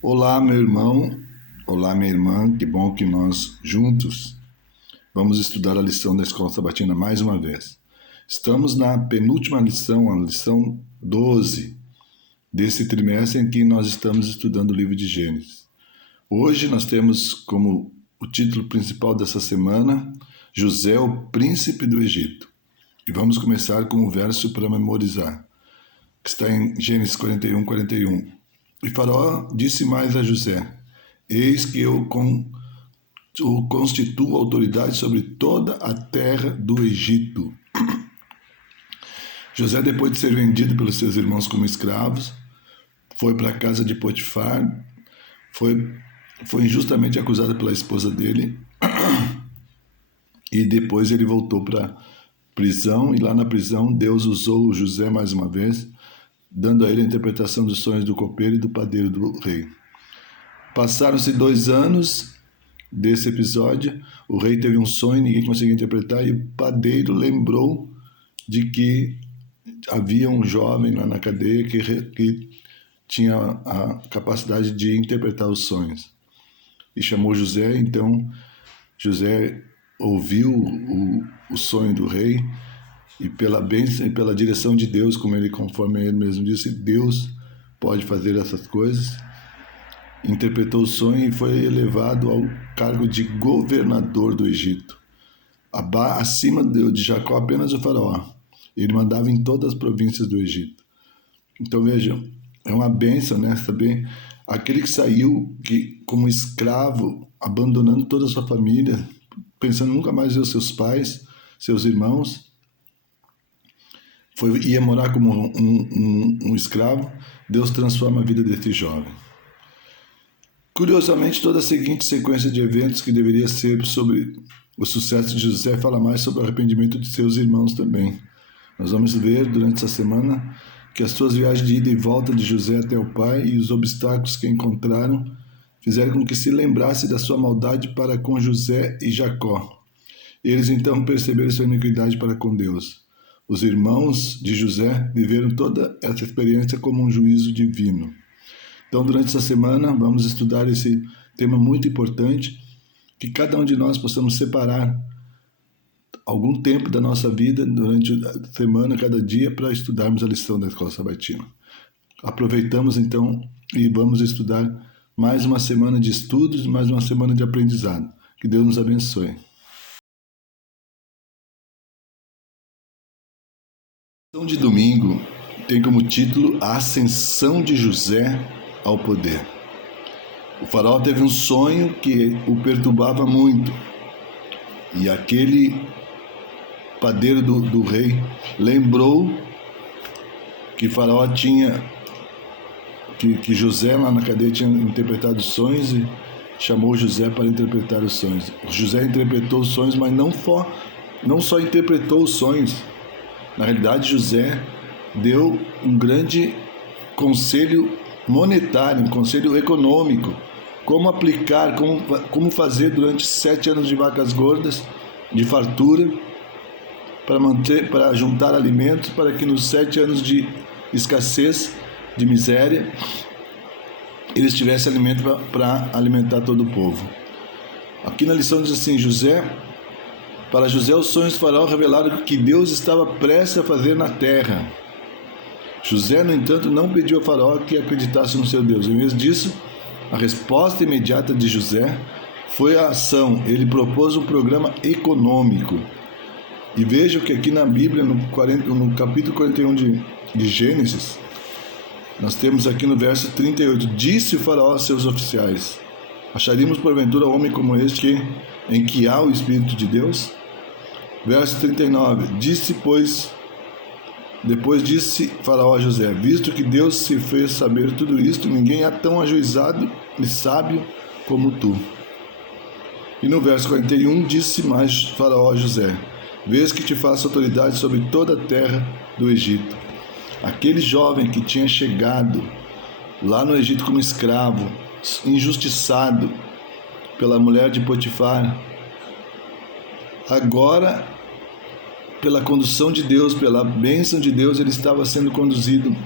Olá, meu irmão. Olá, minha irmã. Que bom que nós juntos vamos estudar a lição da Escola Sabatina mais uma vez. Estamos na penúltima lição, a lição 12 desse trimestre em que nós estamos estudando o livro de Gênesis. Hoje nós temos como o título principal dessa semana José, o príncipe do Egito. E vamos começar com o verso para memorizar, que está em Gênesis 41:41. E Faraó disse mais a José: Eis que eu o constituo autoridade sobre toda a terra do Egito. José, depois de ser vendido pelos seus irmãos como escravos, foi para a casa de Potifar, foi injustamente acusado pela esposa dele, e depois ele voltou para a prisão, e lá na prisão Deus usou José mais uma vez, dando a ele a interpretação dos sonhos do copeiro e do padeiro do rei. Passaram-se 2 anos desse episódio, o rei teve um sonho, ninguém conseguia interpretar, e o padeiro lembrou de que havia um jovem lá na cadeia que tinha a capacidade de interpretar os sonhos. E chamou José. Então José ouviu o sonho do rei, e pela bênção e pela direção de Deus, conforme ele mesmo disse, Deus pode fazer essas coisas, interpretou o sonho e foi elevado ao cargo de governador do Egito. Acima de Jacó apenas o faraó. Ele mandava em todas as províncias do Egito. Então vejam, é uma bênção, né? Saber aquele que saiu como escravo, abandonando toda a sua família, pensando nunca mais ver os seus pais, seus irmãos, ia morar como um escravo. Deus transforma a vida desse jovem. Curiosamente, toda a seguinte sequência de eventos que deveria ser sobre o sucesso de José fala mais sobre o arrependimento de seus irmãos também. Nós vamos ver durante essa semana que as suas viagens de ida e volta de José até o pai e os obstáculos que encontraram fizeram com que se lembrasse da sua maldade para com José e Jacó. Eles então perceberam sua iniquidade para com Deus. Os irmãos de José viveram toda essa experiência como um juízo divino. Então, durante essa semana, vamos estudar esse tema muito importante, que cada um de nós possamos separar algum tempo da nossa vida durante a semana, cada dia, para estudarmos a lição da Escola Sabatina. Aproveitamos então e vamos estudar mais uma semana de estudos, mais uma semana de aprendizado. Que Deus nos abençoe. A lição de domingo tem como título A Ascensão de José ao Poder. O faraó teve um sonho que o perturbava muito, e aquele padeiro do rei lembrou que faraó tinha, que José lá na cadeia tinha interpretado sonhos, e chamou José para interpretar os sonhos. José interpretou os sonhos, mas não só interpretou os sonhos. Na realidade, José deu um grande conselho monetário, um conselho econômico, como aplicar, como fazer durante 7 anos de vacas gordas, de fartura, para juntar alimentos, para que nos 7 anos de escassez, de miséria, eles tivessem alimento para alimentar todo o povo. Aqui na lição diz assim: para José, os sonhos do faraó revelaram que Deus estava prestes a fazer na terra. José, no entanto, não pediu a faraó que acreditasse no seu Deus. Em vez disso, a resposta imediata de José foi a ação. Ele propôs um programa econômico. E vejam que aqui na Bíblia, no capítulo 41 de Gênesis, nós temos aqui no verso 38, disse o faraó a seus oficiais: acharíamos porventura homem como este em que há o Espírito de Deus? Verso 39, depois disse faraó a José: visto que Deus se fez saber tudo isto, ninguém é tão ajuizado e sábio como tu. E no verso 41, disse mais faraó a José: vês que te faço autoridade sobre toda a terra do Egito. Aquele jovem que tinha chegado lá no Egito como escravo, injustiçado pela mulher de Potifar, agora, pela condução de Deus, pela bênção de Deus, ele estava sendo conduzido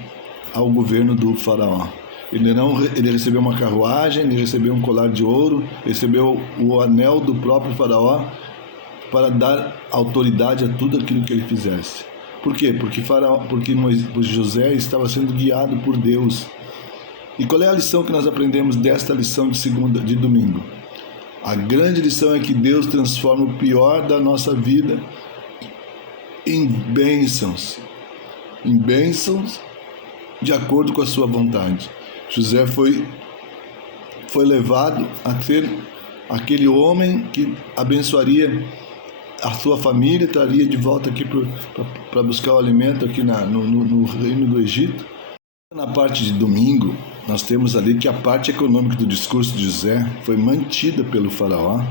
ao governo do faraó. Ele recebeu uma carruagem, ele recebeu um colar de ouro, recebeu o anel do próprio faraó para dar autoridade a tudo aquilo que ele fizesse. Por quê? Porque José estava sendo guiado por Deus. E qual é a lição que nós aprendemos desta lição de domingo? A grande lição é que Deus transforma o pior da nossa vida em bênçãos de acordo com a sua vontade. José foi levado a ser aquele homem que abençoaria a sua família, traria de volta aqui para buscar o alimento aqui no reino do Egito. Na parte de domingo, nós temos ali que a parte econômica do discurso de José foi mantida pelo faraó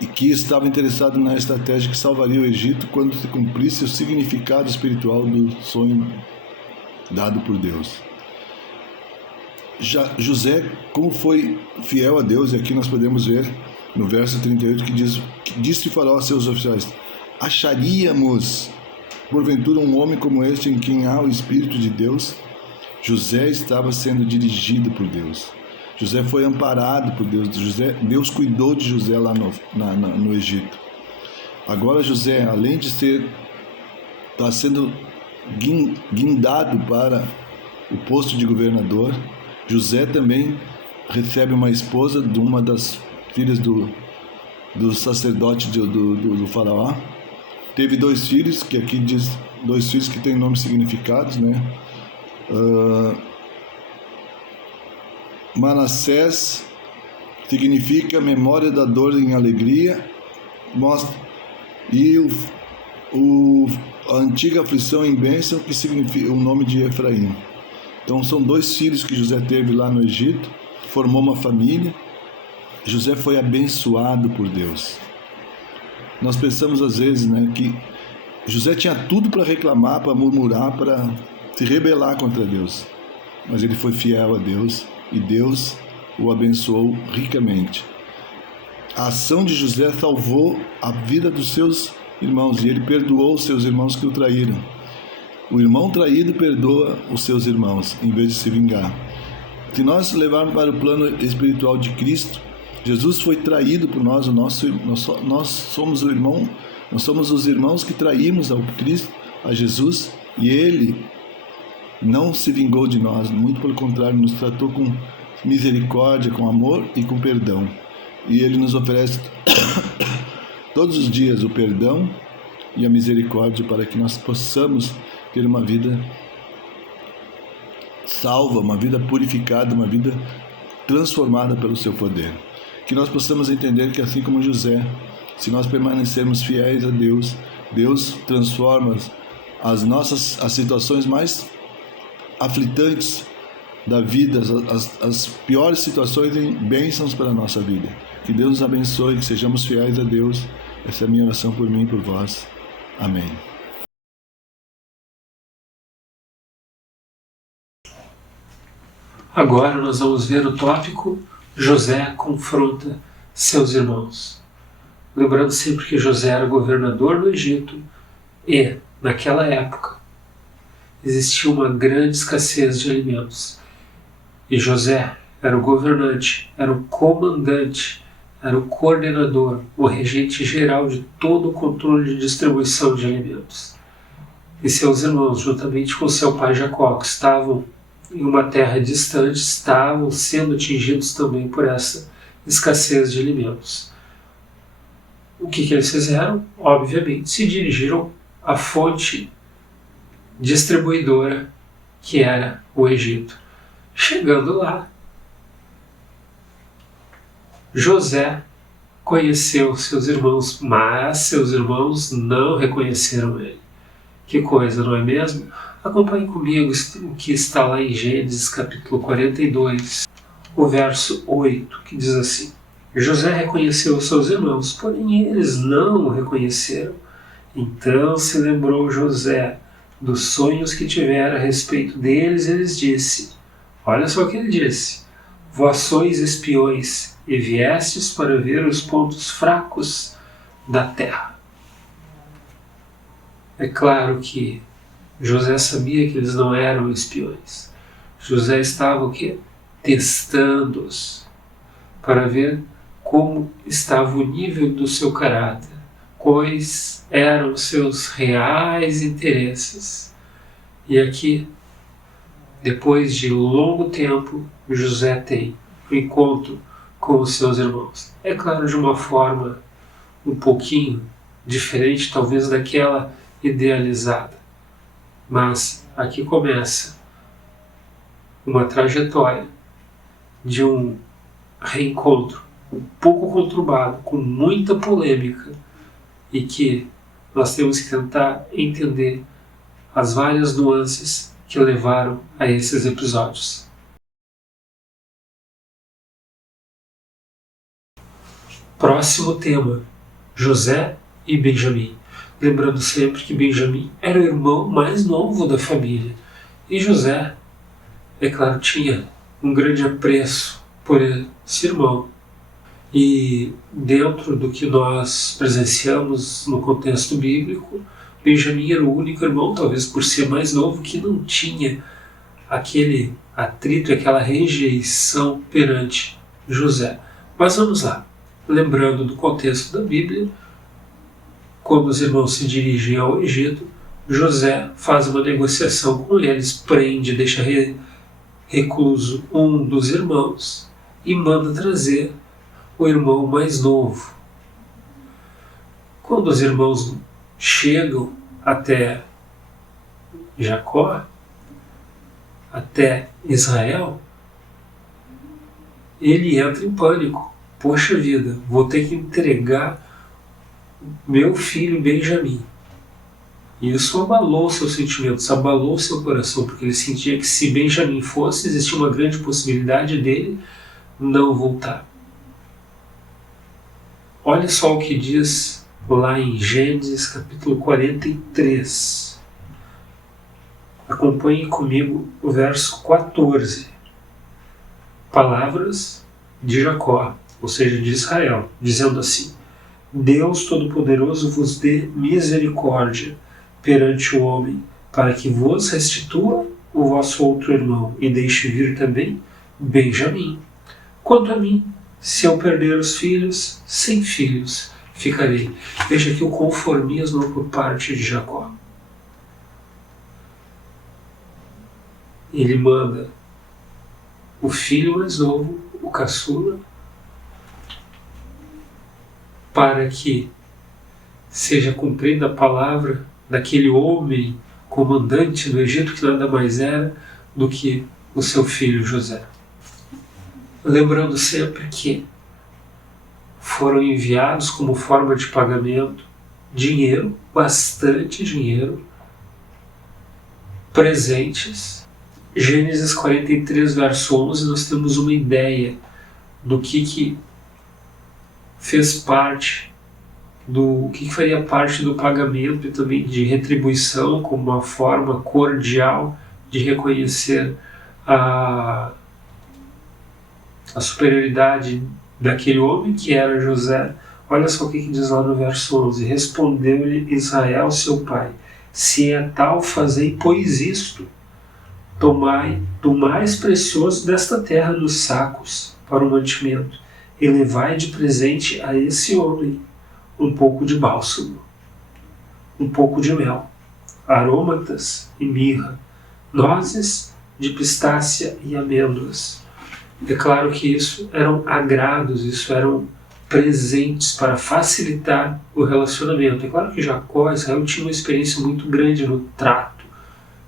e que estava interessado na estratégia que salvaria o Egito quando se cumprisse o significado espiritual do sonho dado por Deus. José, como foi fiel a Deus, e aqui nós podemos ver no verso 38 que disse o faraó a seus oficiais: acharíamos porventura um homem como este em quem há o Espírito de Deus? José estava sendo dirigido por Deus. José foi amparado por Deus. Deus cuidou de José lá no Egito. Agora José, além de está sendo guindado para o posto de governador, José também recebe uma esposa de uma das filhas do sacerdote do faraó. Teve 2 filhos, que aqui diz 2 filhos que têm nomes significados, né? Manassés significa memória da dor em alegria, e a antiga aflição em bênção, que significa o nome de Efraim. Então são 2 filhos que José teve lá no Egito, formou uma família. José foi abençoado por Deus. Nós pensamos às vezes, né, que José tinha tudo para reclamar, para murmurar, para se rebelar contra Deus, mas ele foi fiel a Deus e Deus o abençoou ricamente. A ação de José salvou a vida dos seus irmãos e ele perdoou os seus irmãos que o traíram. O irmão traído perdoa os seus irmãos em vez de se vingar. Se nós levarmos para o plano espiritual de Cristo, Jesus foi traído por nós. Nós somos o irmão, nós somos os irmãos que traímos ao Cristo, a Jesus, e ele não se vingou de nós, muito pelo contrário, nos tratou com misericórdia, com amor e com perdão. E ele nos oferece todos os dias o perdão e a misericórdia para que nós possamos ter uma vida salva, uma vida purificada, uma vida transformada pelo seu poder. Que nós possamos entender que, assim como José, se nós permanecermos fiéis a Deus, Deus transforma as situações mais aflitantes da vida, as piores situações, em bênçãos para a nossa vida. Que Deus nos abençoe, que sejamos fiéis a Deus. Essa é a minha oração por mim e por vós. Amém. Agora nós vamos ver o tópico: José confronta seus irmãos. Lembrando sempre que José era governador do Egito e, naquela época, existia uma grande escassez de alimentos. E José era o governante, era o comandante, era o coordenador, o regente geral de todo o controle de distribuição de alimentos. E seus irmãos, juntamente com seu pai Jacó, que estavam em uma terra distante, estavam sendo atingidos também por essa escassez de alimentos. O que eles fizeram? Obviamente, se dirigiram à fonte distribuidora, que era o Egito. Chegando lá, José conheceu seus irmãos, mas seus irmãos não reconheceram ele. Que coisa, não é mesmo? Acompanhe comigo o que está lá em Gênesis capítulo 42, o verso 8, que diz assim: José reconheceu seus irmãos, porém eles não o reconheceram. Então se lembrou José dos sonhos que tivera a respeito deles, e lhes disse: olha só o que ele disse: vós sois espiões, e viestes para ver os pontos fracos da terra. É claro que José sabia que eles não eram espiões. José estava o quê? Testando-os para ver como estava o nível do seu caráter, quais eram os seus reais interesses. E aqui, depois de longo tempo, José tem o encontro com os seus irmãos. É claro, de uma forma um pouquinho diferente, talvez daquela idealizada. Mas aqui começa uma trajetória de um reencontro um pouco conturbado, com muita polêmica, e que nós temos que tentar entender as várias nuances que levaram a esses episódios. Próximo tema: José e Benjamim. Lembrando sempre que Benjamim era o irmão mais novo da família. E José, é claro, tinha um grande apreço por esse irmão. E dentro do que nós presenciamos no contexto bíblico, Benjamim era o único irmão, talvez por ser mais novo, que não tinha aquele atrito, aquela rejeição perante José. Mas vamos lá. Lembrando do contexto da Bíblia, quando os irmãos se dirigem ao Egito, José faz uma negociação com eles, prende, deixa recluso um dos irmãos e manda trazer o irmão mais novo. Quando os irmãos chegam até Jacó, até Israel, ele entra em pânico. Poxa vida, vou ter que entregar meu filho Benjamim. E isso abalou seus sentimentos, abalou seu coração, porque ele sentia que se Benjamim fosse, existia uma grande possibilidade dele não voltar. Olha só o que diz lá em Gênesis capítulo 43. Acompanhe comigo o verso 14. Palavras de Jacó, ou seja, de Israel, dizendo assim: Deus Todo-Poderoso vos dê misericórdia perante o homem, para que vos restitua o vosso outro irmão e deixe vir também Benjamim. Quanto a mim, se eu perder os filhos, sem filhos ficarei. Veja aqui o conformismo por parte de Jacó. Ele manda o filho mais novo, o caçula, para que seja cumprida a palavra daquele homem comandante do Egito, que nada mais era do que o seu filho José. Lembrando sempre que foram enviados como forma de pagamento dinheiro, bastante dinheiro, presentes. Gênesis 43, verso 11, nós temos uma ideia do que fez parte, do que faria parte do pagamento e também de retribuição como uma forma cordial de reconhecer a superioridade daquele homem que era José. Olha só o que diz lá no verso 11: Respondeu-lhe Israel, seu pai: Se é tal, fazei, pois isto: tomai do mais precioso desta terra nos sacos para o mantimento, e levai de presente a esse homem um pouco de bálsamo, um pouco de mel, aromatas e mirra, nozes de pistácia e amêndoas. É claro que isso eram agrados, isso eram presentes para facilitar o relacionamento. É claro que Jacó, Israel, tinha uma experiência muito grande no trato.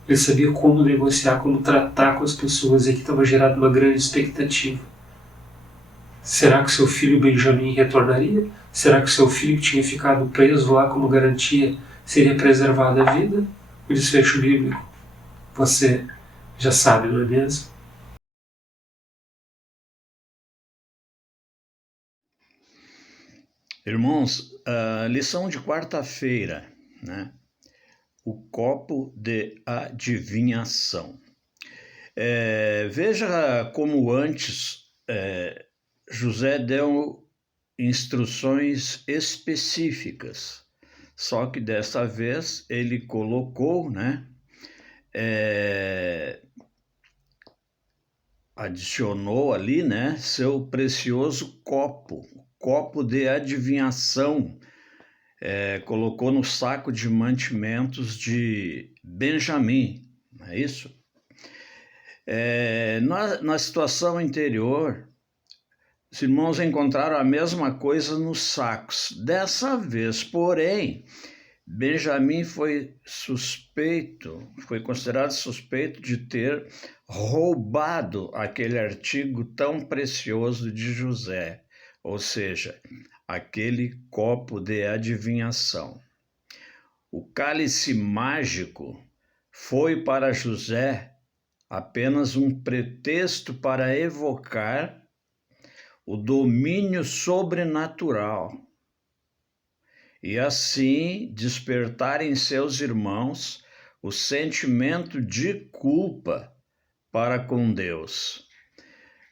Ele sabia como negociar, como tratar com as pessoas, e aqui estava gerada uma grande expectativa. Será que seu filho Benjamim retornaria? Será que seu filho que tinha ficado preso lá como garantia seria preservada a vida? O desfecho bíblico, você já sabe, não é mesmo? Irmãos, a lição de quarta-feira, né? O copo de adivinhação. Veja como antes José deu instruções específicas, só que desta vez ele colocou, né, adicionou ali, né, seu precioso copo de adivinhação, colocou no saco de mantimentos de Benjamim, não é isso? Na situação anterior, os irmãos encontraram a mesma coisa nos sacos. Dessa vez, porém, Benjamim foi considerado suspeito de ter roubado aquele artigo tão precioso de José, ou seja, aquele copo de adivinhação. O cálice mágico foi para José apenas um pretexto para evocar o domínio sobrenatural e assim despertar em seus irmãos o sentimento de culpa para com Deus.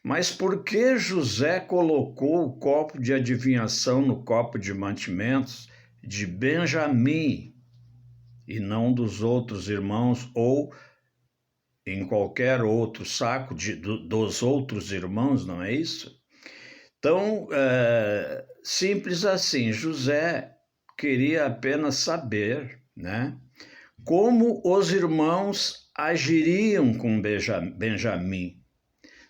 Mas por que José colocou o copo de adivinhação no copo de mantimentos de Benjamim e não dos outros irmãos ou em qualquer outro saco dos outros irmãos, não é isso? Então, simples assim, José queria apenas saber, né, como os irmãos agiriam com Benjamim,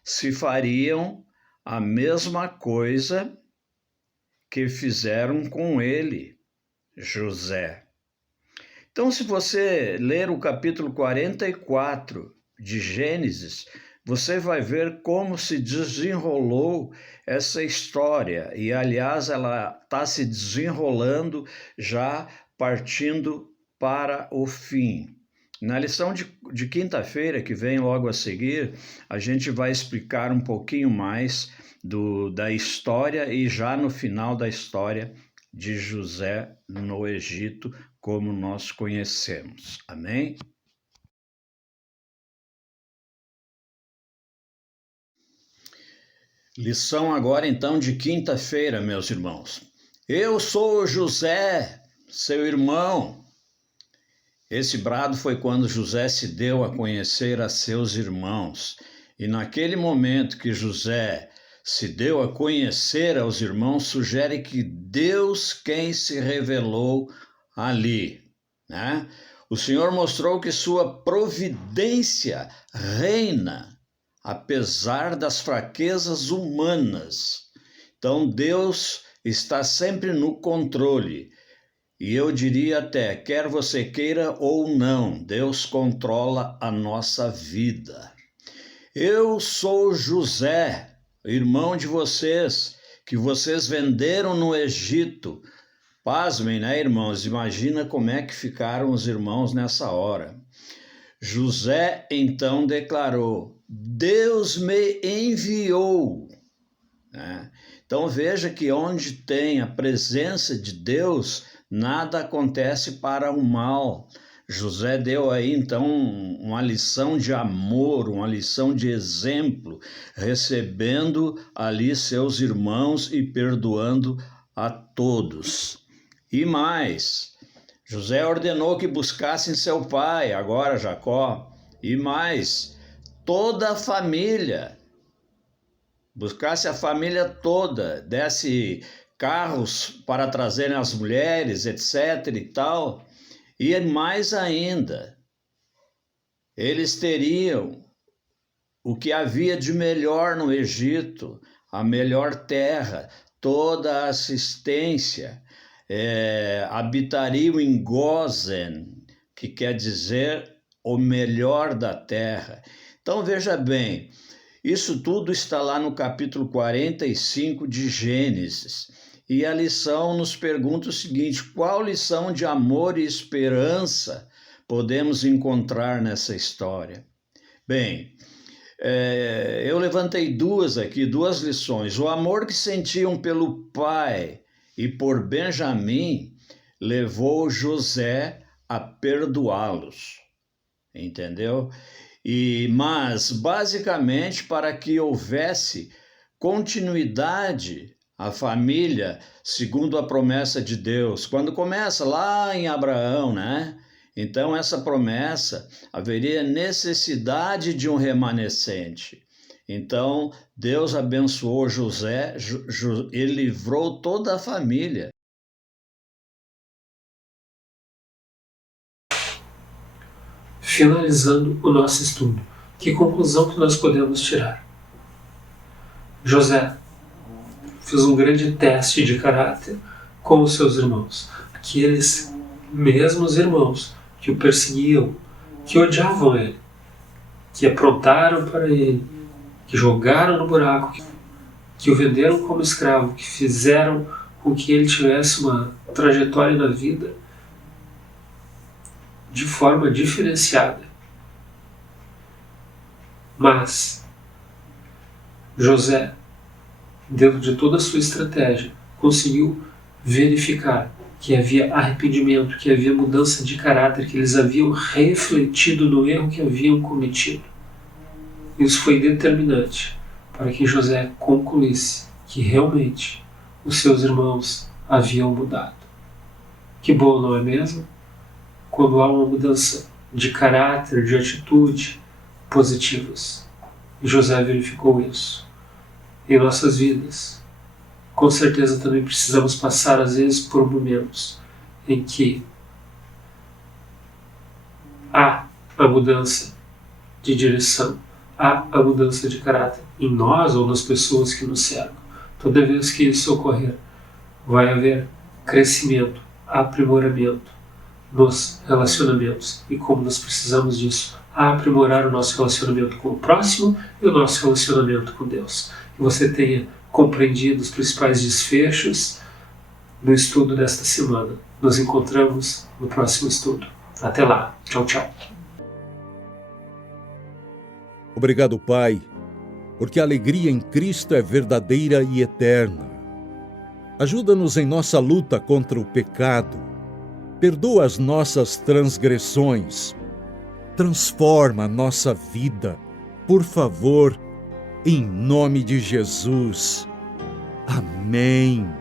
se fariam a mesma coisa que fizeram com ele, José. Então, se você ler o capítulo 44 de Gênesis, você vai ver como se desenrolou essa história. E, aliás, ela está se desenrolando já partindo para o fim. Na lição de quinta-feira, que vem logo a seguir, a gente vai explicar um pouquinho mais da história e já no final da história de José no Egito, como nós conhecemos. Amém? Lição agora então de quinta-feira, meus irmãos. Eu sou José, seu irmão. Esse brado foi quando José se deu a conhecer a seus irmãos. E naquele momento que José se deu a conhecer aos irmãos, sugere que Deus quem se revelou ali, né? O Senhor mostrou que sua providência reina apesar das fraquezas humanas. Então Deus está sempre no controle. E eu diria até, quer você queira ou não, Deus controla a nossa vida. Eu sou José, irmão de vocês, que vocês venderam no Egito. Pasmem, né, irmãos? Imagina como é que ficaram os irmãos nessa hora. José então declarou: Deus me enviou. Então veja que onde tem a presença de Deus, nada acontece para o mal. José deu aí então uma lição de amor, uma lição de exemplo, recebendo ali seus irmãos e perdoando a todos. E mais, José ordenou que buscassem seu pai, agora Jacó, e mais, toda a família, buscasse a família toda, desse carros para trazerem as mulheres, etc. e tal, e mais ainda, eles teriam o que havia de melhor no Egito, a melhor terra, toda a assistência, habitariam em Gozen, que quer dizer o melhor da terra. Então veja bem, isso tudo está lá no capítulo 45 de Gênesis. E a lição nos pergunta o seguinte: qual lição de amor e esperança podemos encontrar nessa história? Bem, eu levantei duas lições. O amor que sentiam pelo pai e por Benjamim levou José a perdoá-los, entendeu? Mas, basicamente, para que houvesse continuidade à família, segundo a promessa de Deus, quando começa lá em Abraão, né? Então, essa promessa, haveria necessidade de um remanescente. Então, Deus abençoou José, ele livrou toda a família. Finalizando o nosso estudo, que conclusão que nós podemos tirar? José fez um grande teste de caráter com os seus irmãos, aqueles mesmos irmãos que o perseguiam, que odiavam ele, que aprontaram para ele, que jogaram no buraco, que o venderam como escravo, que fizeram com que ele tivesse uma trajetória na vida de forma diferenciada. Mas José, dentro de toda a sua estratégia, conseguiu verificar que havia arrependimento, que havia mudança de caráter, que eles haviam refletido no erro que haviam cometido. Isso foi determinante para que José concluísse que realmente os seus irmãos haviam mudado. Que bom, não é mesmo? Quando há uma mudança de caráter, de atitude positivas. E José verificou isso em nossas vidas. Com certeza também precisamos passar, às vezes, por momentos em que há a mudança de direção, há a mudança de caráter em nós ou nas pessoas que nos cercam. Toda vez que isso ocorrer, vai haver crescimento, aprimoramento nos relacionamentos. E como nós precisamos disso, aprimorar o nosso relacionamento com o próximo e o nosso relacionamento com Deus. Que você tenha compreendido os principais desfechos no estudo desta semana. Nos encontramos no próximo estudo. Até lá. Tchau, tchau. Obrigado, Pai, porque a alegria em Cristo é verdadeira e eterna. Ajuda-nos em nossa luta contra o pecado. Perdoa as nossas transgressões. Transforma a nossa vida, por favor, em nome de Jesus. Amém.